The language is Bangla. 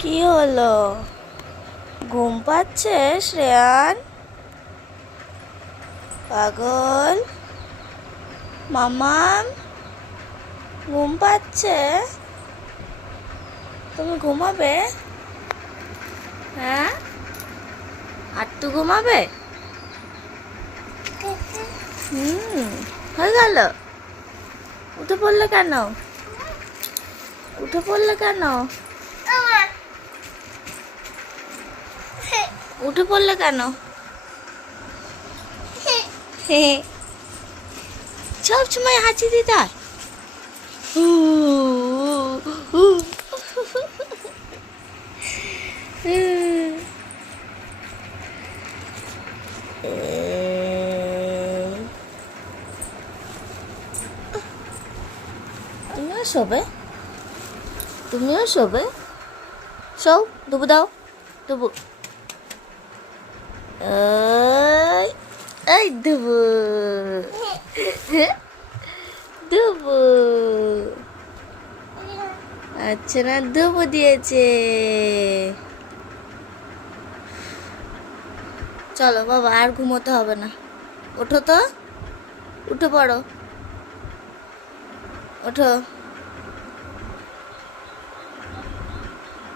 কি হলো? ঘুম পাচ্ছে শ্রেয়ান? পাগল মামাম, ঘুম পাচ্ছে? তুমি ঘুমাবে? হ্যাঁ, আটটু ঘুমাবে? হয়ে গেল। উঠে পড়লে কেন? উঠে পড়লে কেন? উঠে পড়লে কেন? সব সময় হাঁচি দিতে হয়? তুমিও শোবে? তুমিও শোবে? শোও, দুবু দাও, দুবু। এই এই দুবু, দুবু। আচ্ছা না, দুবু দিয়েছে। চলো বাবা, আর ঘুমোতে হবে না। ওঠো তো, উঠে পড়ো, ওঠো।